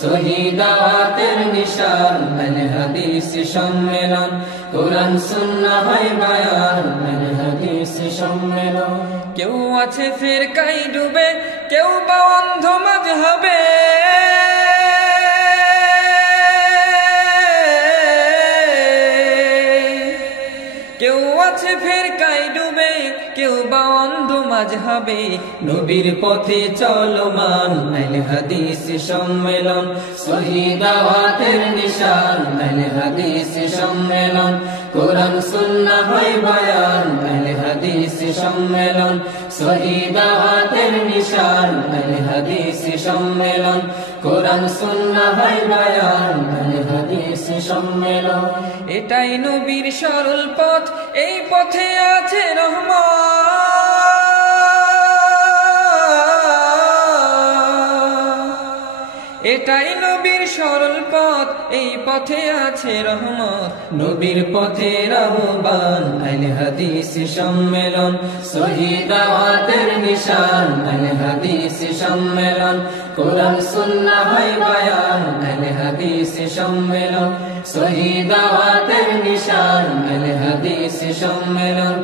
শহীদাওয়াতের নিশান আল হাদিস সম্মেলন, কোরআন সুন্নাহ হয় বায়ান আল হাদিস সম্মেলন। কেউ আছে ফিরকায় ডুবে, কেউ বা অন্ধ মাযহাবে, কেউ আছে ফিরকায় ডুবে, কেউ বা অন্ধ মাযহাবে। নবীর পথে চলমান আল হাদিস সম্মেলন, শহীদাওয়াতের নিশান আল হাদিস সম্মেলন, কোরআন সুন্নাহ হয় বায়ান আল হাদিস সম্মেলন। শহীদাওয়াতের নিশান আল হাদিস সম্মেলন, কোরআন সুন্নাহ হয় বায়ান আল হাদিস সম্মেলন। এটাই নবীর সরল পথ, এই পথে আছে রহমত। এটাই নবীর সরল পথ, এই পথে আছে রহমত। নবীর পথের আহ্বান আল হাদিস সম্মেলন, শহীদাওয়াতের নিশান আল হাদিস সম্মেলন, কোরআন সুন্নাহ হয় বায়ান আল হাদিস সম্মেলন। শহীদাওয়াতের নিশান আল হাদিস সম্মেলন।